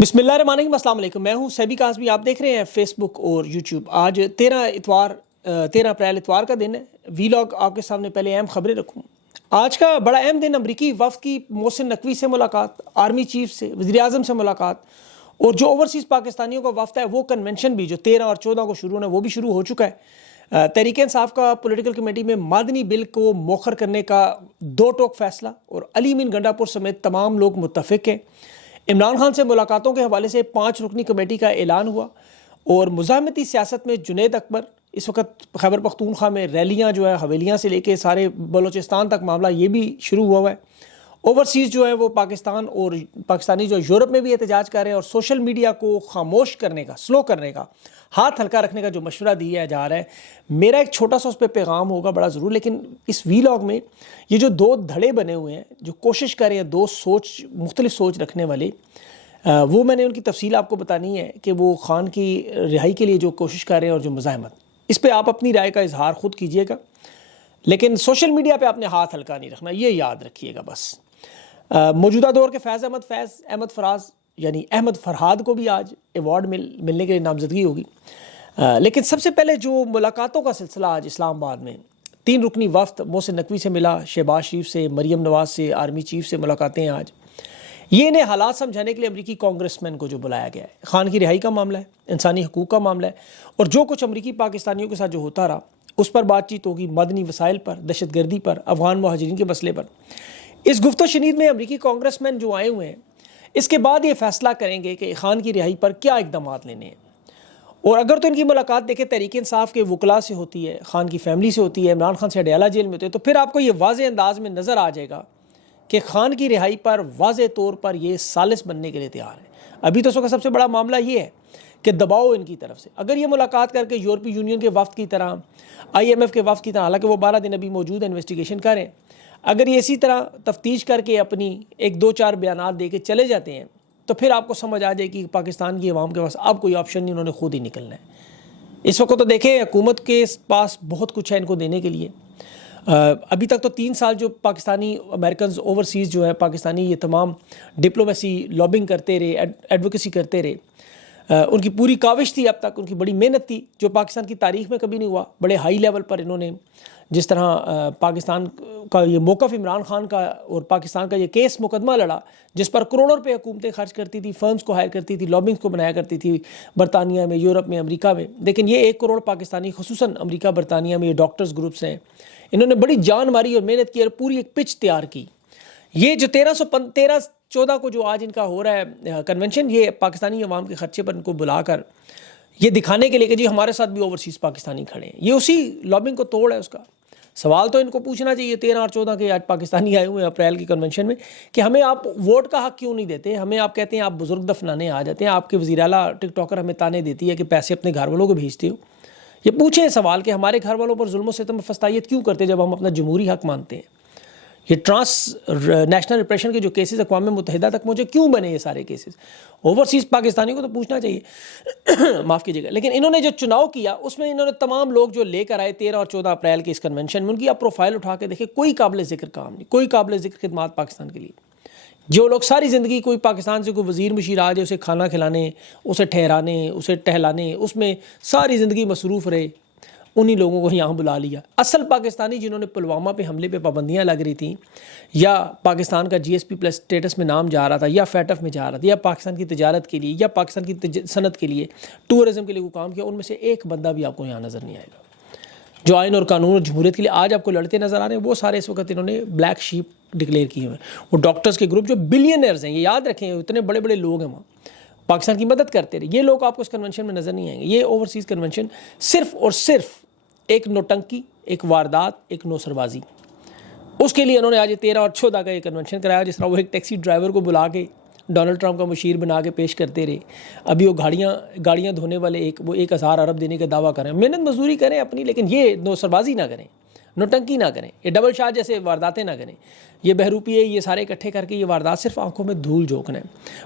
بسم اللہ الرحمن الرحیم، السلام علیکم۔ میں ہوں سیبی کاظمی، آپ دیکھ رہے ہیں فیس بک اور یوٹیوب۔ آج 13 اپریل اتوار کا دن ہے۔ وی لاگ آپ کے سامنے پہلے اہم خبریں رکھوں۔ آج کا بڑا اہم دن امریکی وفد کی محسن نقوی سے ملاقات، آرمی چیف سے، وزیر اعظم سے ملاقات، اور جو اوورسیز پاکستانیوں کا وفد ہے وہ کنونشن بھی جو 13 اور 14 کو شروع ہونا ہے وہ بھی شروع ہو چکا ہے۔ تحریک انصاف کا پولیٹیکل کمیٹی میں مادنی بل کو مؤخر کرنے کا 2 ٹوک فیصلہ، اور علی امین گنڈا پور سمیت تمام لوگ متفق ہیں۔ عمران خان سے ملاقاتوں کے حوالے سے 5 رکنی کمیٹی کا اعلان ہوا، اور مزاحمتی سیاست میں جنید اکبر، اس وقت خیبر پختونخوا میں ریلیاں جو ہے حویلیاں سے لے کے سارے بلوچستان تک معاملہ یہ بھی شروع ہوا ہے۔ اوورسیز جو ہے وہ پاکستان اور پاکستانی جو یورپ میں بھی احتجاج کر رہے ہیں، اور سوشل میڈیا کو خاموش کرنے کا، سلو کرنے کا، ہاتھ ہلکا رکھنے کا جو مشورہ دیا جا رہا ہے۔ میرا ایک چھوٹا سا اس پہ پیغام ہوگا، بڑا ضرور، لیکن اس وی لاگ میں یہ جو 2 دھڑے بنے ہوئے ہیں جو کوشش کر رہے ہیں 2 مختلف سوچ رکھنے والے، وہ میں نے ان کی تفصیل آپ کو بتانی ہے کہ وہ خان کی رہائی کے لیے جو کوشش کر رہے ہیں اور جو مزاحمت، اس پہ آپ اپنی رائے کا اظہار خود کیجئے گا، لیکن سوشل میڈیا پہ آپ نے ہاتھ ہلکا نہیں رکھنا، یہ یاد رکھیے گا بس۔ موجودہ دور کے فیض احمد فراز یعنی احمد فرحاد کو بھی آج ایوارڈ ملنے کے لیے نامزدگی ہوگی، لیکن سب سے پہلے جو ملاقاتوں کا سلسلہ آج اسلام آباد میں 3 رکنی وفد محسن نقوی سے ملا، شہباز شریف سے، مریم نواز سے، آرمی چیف سے ملاقاتیں ہیں آج۔ یہ انہیں حالات سمجھانے کے لیے امریکی کانگریس مین کو جو بلایا گیا ہے، خان کی رہائی کا معاملہ ہے، انسانی حقوق کا معاملہ ہے، اور جو کچھ امریکی پاکستانیوں کے ساتھ جو ہوتا رہا اس پر بات چیت ہوگی، مدنی وسائل پر، دہشت گردی پر، افغان مہاجرین کے مسئلے پر۔ اس گفت و شنید میں امریکی کانگریس مین جو آئے ہوئے ہیں، اس کے بعد یہ فیصلہ کریں گے کہ خان کی رہائی پر کیا اقدامات لینے ہیں، اور اگر تو ان کی ملاقات دیکھیں تحریک انصاف کے وکلاء سے ہوتی ہے، خان کی فیملی سے ہوتی ہے، عمران خان سے اڈیالہ جیل میں ہوتے ہیں، تو پھر آپ کو یہ واضح انداز میں نظر آ جائے گا کہ خان کی رہائی پر واضح طور پر یہ ثالث بننے کے لیے تیار ہے۔ ابھی تو اس کا سب سے بڑا معاملہ یہ ہے کہ دباؤ ان کی طرف سے، اگر یہ ملاقات کر کے یورپی یونین کے وفد کی طرح، IMF کے وفد کی طرح، حالانکہ وہ 12 دن ابھی موجود ہیں، انویسٹیگیشن کریں، اگر یہ اسی طرح تفتیش کر کے اپنی 1-2-4 بیانات دے کے چلے جاتے ہیں، تو پھر آپ کو سمجھ آ جائے کہ پاکستان کی عوام کے پاس اب کوئی آپشن نہیں، انہوں نے خود ہی نکلنا ہے۔ اس وقت تو دیکھیں حکومت کے پاس بہت کچھ ہے ان کو دینے کے لیے۔ ابھی تک تو 3 سال جو پاکستانی امریکنز اوورسیز جو ہے پاکستانی یہ تمام ڈپلومیسی لابنگ کرتے رہے، ایڈوکیسی کرتے رہے، ان کی پوری کاوش تھی، اب تک ان کی بڑی محنت تھی جو پاکستان کی تاریخ میں کبھی نہیں ہوا۔ بڑے ہائی لیول پر انہوں نے جس طرح پاکستان کا یہ موقف عمران خان کا اور پاکستان کا یہ کیس مقدمہ لڑا، جس پر کروڑوں روپے حکومتیں خرچ کرتی تھی، فرمز کو ہائر کرتی تھی، لابنگز کو بنایا کرتی تھی برطانیہ میں، یورپ میں، امریکہ میں، لیکن یہ 1 کروڑ پاکستانی خصوصاً امریکہ برطانیہ میں یہ ڈاکٹرز گروپس ہیں، انہوں نے بڑی جان ماری اور محنت کی اور پوری ایک پچ تیار کی۔ یہ جو 13-14 کو جو آج ان کا ہو رہا ہے کنونشن، یہ پاکستانی عوام کے خرچے پر ان کو بلا کر یہ دکھانے کے لیے کہ جی ہمارے ساتھ بھی اوورسیز پاکستانی کھڑے ہیں، یہ اسی لابنگ کو توڑ ہے اس کا۔ سوال تو ان کو پوچھنا چاہیے 13 اور 14 کے آج پاکستانی آئے ہوئے ہیں اپریل کی کنونشن میں، کہ ہمیں آپ ووٹ کا حق کیوں نہیں دیتے؟ ہمیں آپ کہتے ہیں آپ بزرگ دفنانے آ جاتے ہیں، آپ کے وزیر اعلیٰ ٹک ٹاکر ہمیں تانے دیتی ہے کہ پیسے اپنے گھر والوں کو بھیجتے ہو۔ یہ پوچھیں سوال کہ ہمارے گھر والوں پر ظلم و ستم فستائیت کیوں کرتے جب ہم اپنا جمہوری حق مانتے ہیں؟ یہ ٹرانس نیشنل ریپریشن کے جو کیسز اقوام متحدہ تک پہنچے کیوں بنے یہ سارے کیسز؟ اوورسیز پاکستانیوں کو تو پوچھنا چاہیے معاف کیجیے گا۔ لیکن انہوں نے جو چناؤ کیا اس میں انہوں نے تمام لوگ جو لے کر آئے 13 اور 14 اپریل کے اس کنونشن میں، ان کی آپ پروفائل اٹھا کے دیکھیں، کوئی قابل ذکر کام نہیں، کوئی قابل ذکر خدمات پاکستان کے لیے۔ جو لوگ ساری زندگی کوئی پاکستان سے کوئی وزیر مشیر آ جائے اسے کھانا کھلانے، اسے ٹھہرانے، اسے ٹہلانے، اس میں ساری زندگی مصروف رہے، انہی لوگوں کو یہاں بلا لیا۔ اصل پاکستانی جنہوں نے پلوامہ پہ حملے پہ پابندیاں لگ رہی تھیں، یا پاکستان کا GSP+ سٹیٹس میں نام جا رہا تھا، یا FATF میں جا رہا تھا، یا پاکستان کی تجارت کے لیے، یا پاکستان کی صنعت کے لیے، ٹورزم کے لیے کوئی کام کیا، ان میں سے ایک بندہ بھی آپ کو یہاں نظر نہیں آئے گا۔ جو آئین اور قانون اور جمہوریت کے لیے آج آپ کو لڑتے نظر آ رہے ہیں، وہ سارے اس وقت انہوں نے بلیک شیپ ڈکلیئر کیے ہوئے ہیں۔ وہ ڈاکٹرز کے گروپ جو بلینئرز ہیں، یہ یاد رکھیں، اتنے بڑے بڑے لوگ ہیں وہاں، پاکستان کی مدد کرتے رہے، یہ لوگ آپ کو اس کنونشن میں نظر نہیں آئیں گے۔ یہ اوورسیز کنونشن صرف اور صرف ایک نوٹنکی، ایک واردات، ایک نوسربازی، اس کے لیے انہوں نے آج 13 اور 14 کا یہ کنونشن کرایا، جس طرح وہ ایک ٹیکسی ڈرائیور کو بلا کے ڈونلڈ ٹرمپ کا مشیر بنا کے پیش کرتے رہے۔ ابھی وہ گاڑیاں دھونے والے وہ 1000 ارب دینے کا دعویٰ کریں، محنت مزدوری کریں اپنی، لیکن یہ نوسربازی نہ کریں، نوٹنکی نہ کریں، یہ ڈبل شاٹ جیسے وارداتیں نہ کریں، یہ بہروپیے یہ سارے اکٹھے کر کے یہ واردات صرف آنکھوں میں دھول جھونکنا ہے،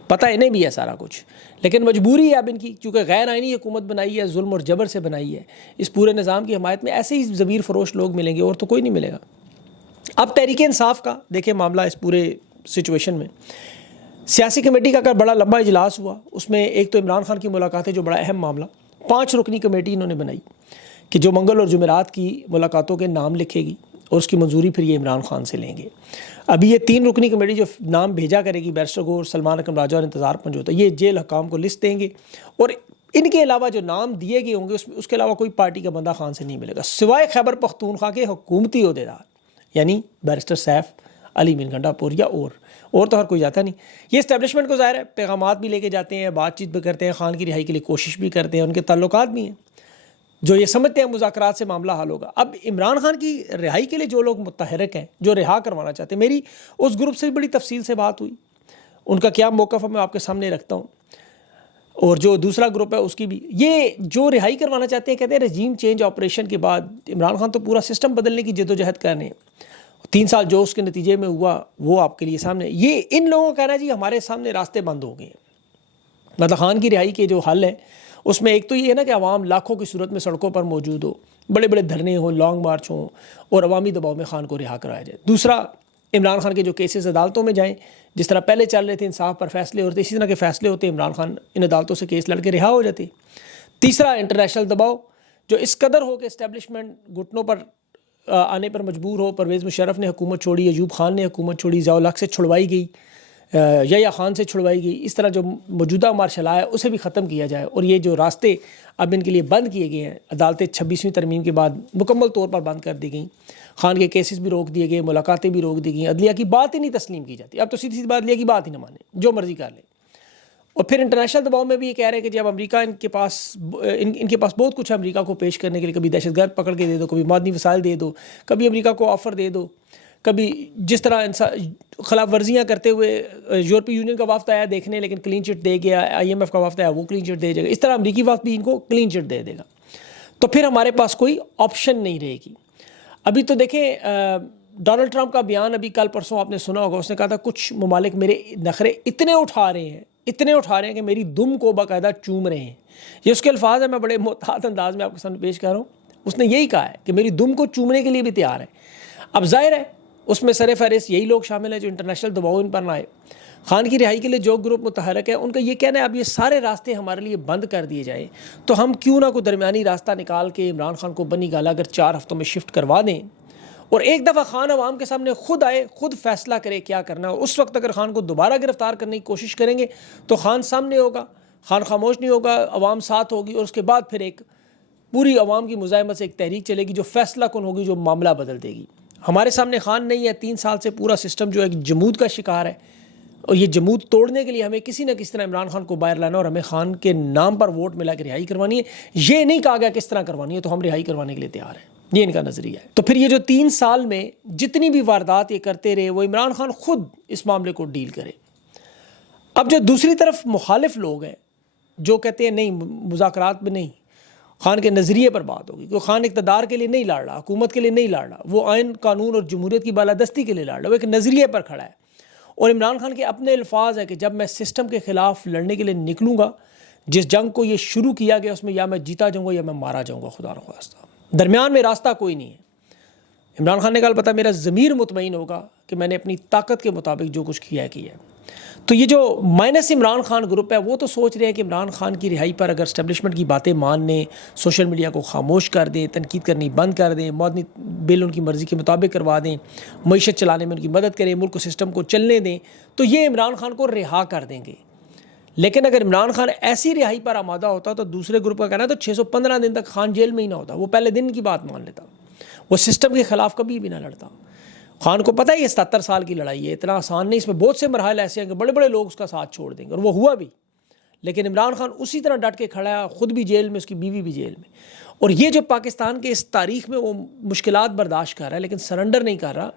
پتہ انہیں بھی ہے سارا کچھ، لیکن مجبوری ہے اب ان کی، کیونکہ غیر آئینی حکومت بنائی ہے، ظلم اور جبر سے بنائی ہے۔ اس پورے نظام کی حمایت میں ایسے ہی ضمیر فروش لوگ ملیں گے، اور تو کوئی نہیں ملے گا۔ اب تحریک انصاف کا دیکھیں معاملہ اس پورے سچویشن میں، سیاسی کمیٹی کا بڑا لمبا اجلاس ہوا، اس میں ایک تو عمران خان کی ملاقات ہے جو بڑا اہم معاملہ، 5 رکنی کمیٹی انہوں نے بنائی کہ جو منگل اور جمعرات کی ملاقاتوں کے نام لکھے گی اور اس کی منظوری پھر یہ عمران خان سے لیں گے۔ ابھی یہ 3 رکنی کمیٹی جو نام بھیجا کرے گی، بیرسٹر گور، سلمان اکرم راجہ اور انتظار پنجوتا، یہ جیل حکام کو لسٹ دیں گے، اور ان کے علاوہ جو نام دیے گئے ہوں گے اس کے علاوہ کوئی پارٹی کا بندہ خان سے نہیں ملے گا سوائے خیبر پختونخوا کے حکومتی عہدیدار، یعنی بیرسٹر سیف علی مین گنڈا پور یا اور تو ہر کوئی جاتا نہیں۔ یہ اسٹیبلشمنٹ کو ظاہر ہے پیغامات بھی لے کے جاتے ہیں، بات چیت بھی کرتے ہیں، خان کی رہائی کے لیے کوشش بھی کرتے ہیں، ان کے تعلقات بھی ہیں جو یہ سمجھتے ہیں مذاکرات سے معاملہ حل ہوگا۔ اب عمران خان کی رہائی کے لیے جو لوگ متحرک ہیں، جو رہا کروانا چاہتے ہیں، میری اس گروپ سے بھی بڑی تفصیل سے بات ہوئی، ان کا کیا موقف ہے میں آپ کے سامنے رکھتا ہوں، اور جو دوسرا گروپ ہے اس کی بھی۔ یہ جو رہائی کروانا چاہتے ہیں کہتے ہیں رجیم چینج آپریشن کے بعد عمران خان تو پورا سسٹم بدلنے کی جدوجہد کر رہے ہیں، 3 سال جو اس کے نتیجے میں ہوا وہ آپ کے لیے سامنے۔ یہ ان لوگوں کا کہنا ہے جی ہمارے سامنے راستے بند ہو گئے ہیں، مطلب خان کی رہائی کے جو حل ہے اس میں ایک تو یہ ہے نا کہ عوام لاکھوں کی صورت میں سڑکوں پر موجود ہو، بڑے بڑے دھرنے ہوں، لانگ مارچ ہوں، اور عوامی دباؤ میں خان کو رہا کرایا جائے۔ دوسرا، عمران خان کے جو کیسز عدالتوں میں جائیں، جس طرح پہلے چل رہے تھے انصاف پر فیصلے ہوتے، اسی طرح کے فیصلے ہوتے، عمران خان ان عدالتوں سے کیس لڑ کے رہا ہو جاتے۔ تیسرا، انٹرنیشنل دباؤ جو اس قدر ہو کہ اسٹیبلشمنٹ گھٹنوں پر آنے پر مجبور ہو، پرویز مشرف نے حکومت چھوڑی، ایوب خان نے حکومت چھوڑی، ضیاء الحق سے چھڑوائی گئی، یحییٰ خان سے چھڑوائی گئی، اس طرح جو موجودہ مارشل لا ہے اسے بھی ختم کیا جائے، اور یہ جو راستے اب ان کے لیے بند کیے گئے ہیں، عدالتیں 26ویں ترمیم کے بعد مکمل طور پر بند کر دی گئیں، خان کے کیسز بھی روک دیے گئے، ملاقاتیں بھی روک دی گئیں، عدلیہ کی بات ہی نہیں تسلیم کی جاتی، اب تو سیدھی سی بات عدلیہ کی بات ہی نہ مانے، جو مرضی کر لیں۔ اور پھر انٹرنیشنل دباؤ میں بھی یہ کہہ رہے ہیں کہ جب امریکہ ان کے پاس بہت کچھ ہے امریکہ کو پیش کرنے کے لیے، کبھی دہشت گرد پکڑ کے دے دو، کبھی معدنی وسائل دے دو، کبھی امریکہ کو آفر دے دو، کبھی جس طرح خلاف ورزیاں کرتے ہوئے یورپی یونین کا وفد آیا دیکھنے لیکن کلین چٹ دے گیا، IMF کا وفد آیا وہ کلین چٹ دے گا، اس طرح امریکی وفد بھی ان کو کلین چٹ دے دے گا، تو پھر ہمارے پاس کوئی آپشن نہیں رہے گی۔ ابھی تو دیکھیں ڈونلڈ ٹرمپ کا بیان ابھی کل پرسوں آپ نے سنا ہوگا، اس نے کہا تھا کچھ ممالک میرے نخرے اتنے اٹھا رہے ہیں کہ میری دم کو باقاعدہ چوم رہے ہیں، یہ اس کے الفاظ ہیں، میں بڑے محتاط انداز میں آپ کے سامنے پیش کر رہا ہوں۔ اس نے یہی کہا ہے کہ میری دم کو چومنے کے لیے بھی تیار ہے۔ اب ظاہر ہے اس میں سر فہرست یہی لوگ شامل ہیں جو انٹرنیشنل دباؤ ان پر نہ آئے۔ خان کی رہائی کے لیے جو گروپ متحرک ہے ان کا یہ کہنا ہے اب یہ سارے راستے ہمارے لیے بند کر دیے جائیں تو ہم کیوں نہ کوئی درمیانی راستہ نکال کے عمران خان کو بنی گالا اگر 4 ہفتوں میں شفٹ کروا دیں، اور ایک دفعہ خان عوام کے سامنے خود آئے، خود فیصلہ کرے کیا کرنا ہے۔ اس وقت اگر خان کو دوبارہ گرفتار کرنے کی کوشش کریں گے تو خان سامنے ہوگا، خان خاموش نہیں ہوگا، عوام ساتھ ہوگی، اور اس کے بعد پھر ایک پوری عوام کی مزاحمت سے ایک تحریک چلے گی جو فیصلہ کن ہوگی، جو معاملہ بدل دے گی۔ ہمارے سامنے خان نہیں ہے، 3 سال سے پورا سسٹم جو ایک جمود کا شکار ہے، اور یہ جمود توڑنے کے لیے ہمیں کسی نہ کسی طرح عمران خان کو باہر لانا، اور ہمیں خان کے نام پر ووٹ ملا کے رہائی کروانی ہے۔ یہ نہیں کہا گیا کس طرح کروانی ہے، تو ہم رہائی کروانے کے لیے تیار ہیں، یہ ان کا نظریہ ہے۔ تو پھر یہ جو 3 سال میں جتنی بھی واردات یہ کرتے رہے، وہ عمران خان خود اس معاملے کو ڈیل کرے۔ اب جو دوسری طرف مخالف لوگ ہیں جو کہتے ہیں نہیں مذاکرات میں نہیں، خان کے نظریے پر بات ہوگی، کیونکہ خان اقتدار کے لیے نہیں لڑ رہا، حکومت کے لیے نہیں لڑ رہا، وہ آئین قانون اور جمہوریت کی بالادستی کے لیے لڑ رہا، وہ ایک نظریے پر کھڑا ہے۔ اور عمران خان کے اپنے الفاظ ہیں کہ جب میں سسٹم کے خلاف لڑنے کے لیے نکلوں گا، جس جنگ کو یہ شروع کیا گیا اس میں یا میں جیتا جاؤں گا یا میں مارا جاؤں گا، خدا نخواستہ درمیان میں راستہ کوئی نہیں ہے۔ عمران خان نے کہا البتہ میرا ضمیر مطمئن ہوگا کہ میں نے اپنی طاقت کے مطابق جو کچھ کیا ہے۔ تو یہ جو مائنس عمران خان گروپ ہے وہ تو سوچ رہے ہیں کہ عمران خان کی رہائی پر اگر اسٹیبلشمنٹ کی باتیں مان لیں، سوشل میڈیا کو خاموش کر دیں، تنقید کرنی بند کر دیں، مدنی بل ان کی مرضی کے مطابق کروا دیں، معیشت چلانے میں ان کی مدد کریں، ملک کو سسٹم کو چلنے دیں، تو یہ عمران خان کو رہا کر دیں گے۔ لیکن اگر عمران خان ایسی رہائی پر آمادہ ہوتا تو دوسرے گروپ کا کہنا ہے تو 615 دن تک خان جیل میں ہی نہ ہوتا، وہ پہلے دن کی بات مان لیتا، وہ سسٹم کے خلاف کبھی بھی نہ لڑتا۔ خان کو پتہ ہے یہ 77 سال کی لڑائی ہے، اتنا آسان نہیں، اس میں بہت سے مراحل ایسے ہیں کہ بڑے بڑے لوگ اس کا ساتھ چھوڑ دیں گے، اور وہ ہوا بھی۔ لیکن عمران خان اسی طرح ڈٹ کے کھڑا ہے، خود بھی جیل میں، اس کی بیوی بھی جیل میں، اور یہ جو پاکستان کے اس تاریخ میں وہ مشکلات برداشت کر رہا ہے لیکن سرنڈر نہیں کر رہا،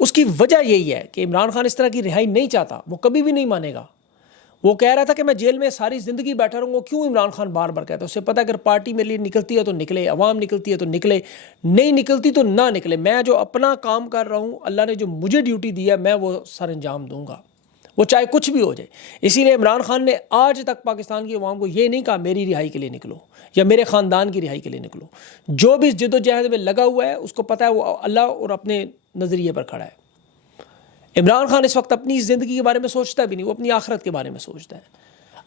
اس کی وجہ یہی ہے کہ عمران خان اس طرح کی رہائی نہیں چاہتا، وہ کبھی بھی نہیں مانے گا۔ وہ کہہ رہا تھا کہ میں جیل میں ساری زندگی بیٹھا رہوں گا، کیوں عمران خان بار بار کہتا ہے، اسے پتہ اگر پارٹی میرے لیے نکلتی ہے تو نکلے، عوام نکلتی ہے تو نکلے، نہیں نکلتی تو نہ نکلے، میں جو اپنا کام کر رہا ہوں، اللہ نے جو مجھے ڈیوٹی دی ہے میں وہ سر انجام دوں گا، وہ چاہے کچھ بھی ہو جائے۔ اسی لیے عمران خان نے آج تک پاکستان کی عوام کو یہ نہیں کہا میری رہائی کے لیے نکلو یا میرے خاندان کی رہائی کے لیے نکلو۔ جو بھی اس جد و جہد میں لگا ہوا ہے اس کو پتہ ہے وہ اللہ اور اپنے نظریے پر کھڑا ہے۔ عمران خان اس وقت اپنی زندگی کے بارے میں سوچتا بھی نہیں، وہ اپنی آخرت کے بارے میں سوچتا ہے۔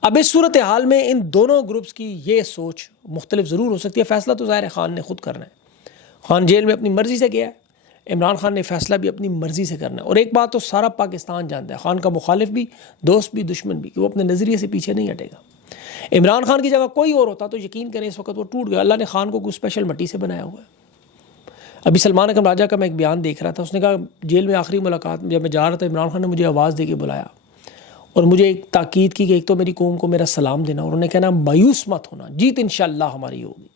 اب اس صورتحال میں ان دونوں گروپس کی یہ سوچ مختلف ضرور ہو سکتی ہے۔ فیصلہ تو ظاہر ہے خان نے خود کرنا ہے۔ خان جیل میں اپنی مرضی سے گیا ہے، عمران خان نے فیصلہ بھی اپنی مرضی سے کرنا ہے۔ اور ایک بات تو سارا پاکستان جانتا ہے، خان کا مخالف بھی، دوست بھی، دشمن بھی، کہ وہ اپنے نظریے سے پیچھے نہیں ہٹے گا۔ عمران خان کی جگہ کوئی اور ہوتا تو یقین کریں اس وقت وہ ٹوٹ گیا۔ اللہ نے خان کو کوئی اسپیشل مٹی سے بنایا ہوا ہے۔ ابھی سلمان اکرم راجہ کا میں ایک بیان دیکھ رہا تھا، اس نے کہا جیل میں آخری ملاقات میں جب میں جا رہا تھا، عمران خان نے مجھے آواز دے کے بلایا اور مجھے ایک تاکید کی کہ ایک تو میری قوم کو میرا سلام دینا، اور انہوں نے کہنا مایوس مت ہونا، جیت انشاءاللہ ہماری ہوگی۔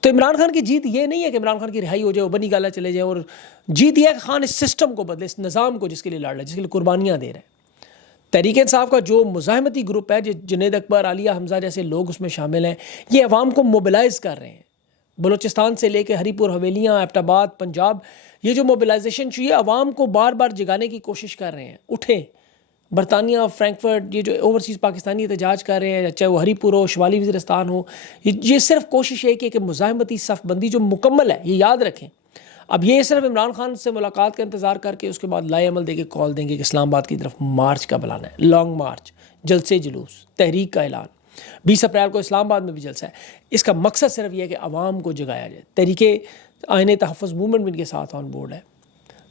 تو عمران خان کی جیت یہ نہیں ہے کہ عمران خان کی رہائی ہو جائے، وہ بنی گالہ چلے جائے، اور جیت یہ ہے کہ خان اس سسٹم کو بدلے، اس نظام کو جس کے لیے لڑ رہا ہے، جس کے لیے قربانیاں دے رہے ہیں۔ تحریک انصاف کا جو مزاحمتی گروپ ہے، جنید اکبر، عالیہ حمزہ جیسے لوگ اس میں شامل ہیں، یہ عوام کو موبلائز کر رہے ہیں۔ بلوچستان سے لے کے ہری پور حویلیاں، ایبٹ آباد، پنجاب، یہ جو موبلائزیشن چاہیے عوام کو بار بار جگانے کی کوشش کر رہے ہیں، اٹھیں۔ برطانیہ، فرینکفرٹ، یہ جو اوورسیز پاکستانی احتجاج کر رہے ہیں، چاہے وہ ہری پور ہو، شمالی وزیرستان ہو، یہ صرف کوشش ہے کہ مزاحمتی صف بندی جو مکمل ہے، یہ یاد رکھیں۔ اب یہ صرف عمران خان سے ملاقات کا انتظار کر کے اس کے بعد لائے عمل دے کے کال دیں گے کہ اسلام آباد کی طرف مارچ کا بلانا ہے، لانگ مارچ، جلسے جلوس، تحریک کا اعلان۔ 20 اپریل کو اسلام آباد میں بھی جلسہ ہے۔ اس کا مقصد صرف یہ ہے کہ عوام کو جگایا جائے۔ تحریک آئین تحفظ موومنٹ بھی ان کے ساتھ آن بورڈ ہے۔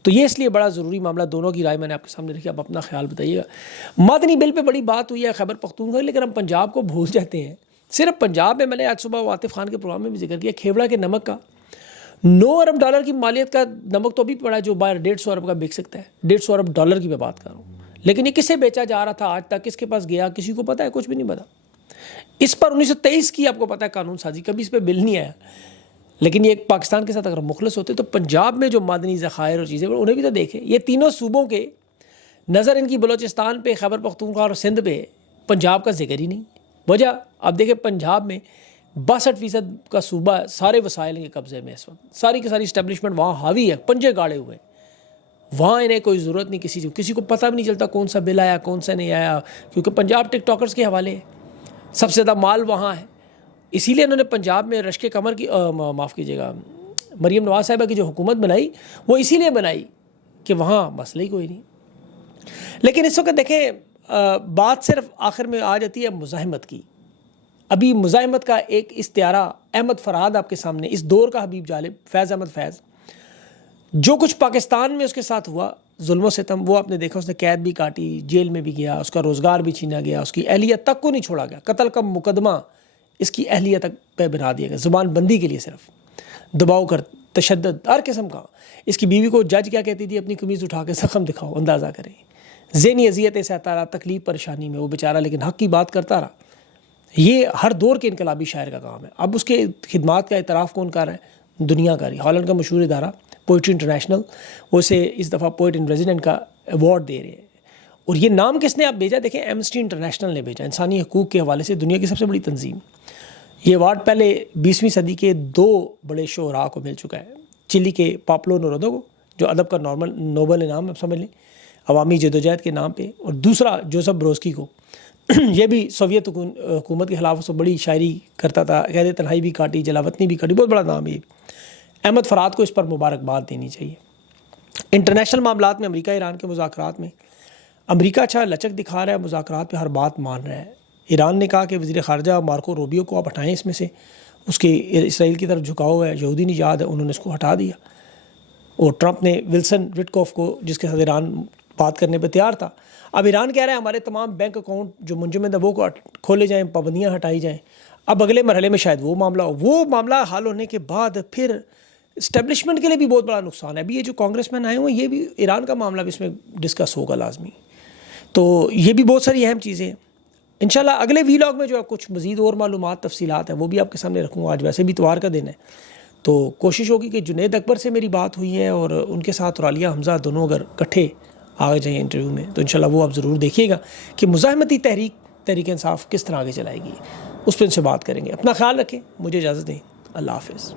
تو یہ اس لیے بڑا ضروری معاملہ، دونوں کی رائے میں نے آپ کے سامنے رکھی، آپ اپنا خیال بتائیے گا۔ مدنی بل پہ بڑی بات ہوئی ہے خیبر پختونخوا، لیکن ہم پنجاب کو بھول جاتے ہیں۔ صرف پنجاب میں نے آج صبح عاطف خان کے پروگرام میں بھی ذکر کیا، کھیوڑا کے نمک کا 9 ارب ڈالر کی مالیت کا نمک تو بھی پڑا ہے جو باہر 150 ارب کا بک سکتا ہے۔ 150 ارب ڈالر کی میں بات کر رہا ہوں، لیکن یہ کسے بیچا جا رہا تھا آج تک، کس کے پاس گیا، کسی کو پتہ ہے؟ کچھ بھی نہیں پتا۔ اس پر 1923 کی آپ کو پتہ ہے قانون سازی، کبھی اس پہ بل نہیں آیا، لیکن یہ ایک پاکستان کے ساتھ اگر مخلص ہوتے تو پنجاب میں جو معدنی ذخائر اور چیزیں انہیں بھی تو دیکھیں۔ یہ تینوں صوبوں کے نظر ان کی بلوچستان پہ، خیبر پختونخوا اور سندھ پہ، پنجاب کا ذکر ہی نہیں۔ وجہ آپ دیکھیں پنجاب میں 62% کا صوبہ سارے وسائل کے قبضے میں اس وقت، ساری کی ساری اسٹیبلشمنٹ وہاں حاوی ہے، پنجے گاڑے ہوئے ہیں۔ وہاں انہیں کوئی ضرورت نہیں کسی کو پتہ بھی نہیں چلتا کون سا بل آیا کون سا نہیں آیا، کیونکہ پنجاب ٹک ٹاکرز کے حوالے ہے، سب سے زیادہ مال وہاں ہے۔ اسی لیے انہوں نے پنجاب میں رشک کمر کی معاف کیجیے گا مریم نواز صاحبہ کی جو حکومت بنائی، وہ اسی لیے بنائی کہ وہاں مسئلہ ہی کوئی نہیں۔ لیکن اس وقت دیکھیں بات صرف آخر میں آ جاتی ہے مزاحمت کی۔ ابھی مزاحمت کا ایک استعارہ احمد فرحاد آپ کے سامنے، اس دور کا حبیب جالب، فیض احمد فیض، جو کچھ پاکستان میں اس کے ساتھ ہوا ظلم و ستم، وہ آپ نے دیکھا، اس نے قید بھی کاٹی، جیل میں بھی گیا، اس کا روزگار بھی چھینا گیا، اس کی اہلیت تک کو نہیں چھوڑا گیا، قتل کا مقدمہ اس کی اہلیت تک پہ بنا دیا گیا، زبان بندی کے لیے صرف دباؤ کر، تشدد ہر قسم کا۔ اس کی بیوی کو جج کیا کہتی تھی؟ اپنی قمیض اٹھا کے زخم دکھاؤ، اندازہ کریں۔ ذہنی اذیتیں سہتا رہا، تکلیف پریشانی میں وہ بیچارہ، لیکن حق کی بات کرتا رہا۔ یہ ہر دور کے انقلابی شاعر کا کام ہے۔ اب اس کے خدمات کا اعتراف کون کر رہا ہے؟ دنیا کا رہی۔ ہالینڈ کا مشہور ادارہ پوئٹری انٹرنیشنل، وہ اسے اس دفعہ پوئٹ ان ریزیڈنٹ کا ایوارڈ دے رہے ہیں۔ اور یہ نام کس نے آپ بھیجا؟ دیکھیں ایمنسٹی انٹرنیشنل نے بھیجا، انسانی حقوق کے حوالے سے دنیا کی سب سے بڑی تنظیم۔ یہ ایوارڈ پہلے 20ویں صدی کے 2 بڑے شعراء کو مل چکا ہے، چلی کے پابلو نیرودہ کو، جو ادب کا نوبل انعام آپ سمجھ لیں عوامی جدوجہد کے نام پہ، اور دوسرا جوزف بروسکی کو، یہ بھی سوویت حکومت کے خلاف اس کو بڑی شاعری کرتا تھا، قید تنہائی بھی کاٹی، جلاوطنی بھی کاٹی، بہت بڑا نام ہے۔ احمد فرحاد کو اس پر مبارکباد دینی چاہیے۔ انٹرنیشنل معاملات میں امریکہ ایران کے مذاکرات میں امریکہ اچھا لچک دکھا رہا ہے، مذاکرات پہ ہر بات مان رہا ہے۔ ایران نے کہا کہ وزیر خارجہ مارکو روبیو کو آپ ہٹائیں اس میں سے، اس کے اسرائیل کی طرف جھکاؤ ہے، یہودی نژاد ہے، انہوں نے اس کو ہٹا دیا۔ اور ٹرمپ نے ولسن وٹکوف کو، جس کے ساتھ ایران بات کرنے پہ تیار تھا، اب ایران کہہ رہا ہے ہمارے تمام بینک اکاؤنٹ جو منجمد ہے وہ کو کھولے جائیں، پابندیاں ہٹائی جائیں۔ اب اگلے مرحلے میں شاید وہ معاملہ حل ہونے کے بعد پھر اسٹیبلشمنٹ کے لیے بھی بہت بڑا نقصان ہے۔ ابھی یہ جو کانگریس مین آئے ہوئے ہیں، یہ بھی ایران کا معاملہ بھی اس میں ڈسکس ہوگا لازمی۔ تو یہ بھی بہت ساری اہم چیزیں ہیں۔ انشاءاللہ اگلے ویلاگ میں جو ہے کچھ مزید اور معلومات، تفصیلات ہیں، وہ بھی آپ کے سامنے رکھوں گا۔ آج ویسے بھی اتوار کا دن ہے، تو کوشش ہوگی کہ جنید اکبر سے میری بات ہوئی ہے اور ان کے ساتھ اور عالیہ حمزہ دونوں اگر اکٹھے آ جائیں انٹرویو میں، تو انشاءاللہ وہ آپ ضرور دیکھیے گا کہ مزاحمتی تحریک انصاف کس طرح آگے چلائے گی، اس پہ ان سے بات کریں گے۔ اپنا خیال رکھیں، مجھے اجازت دیں، اللہ حافظ۔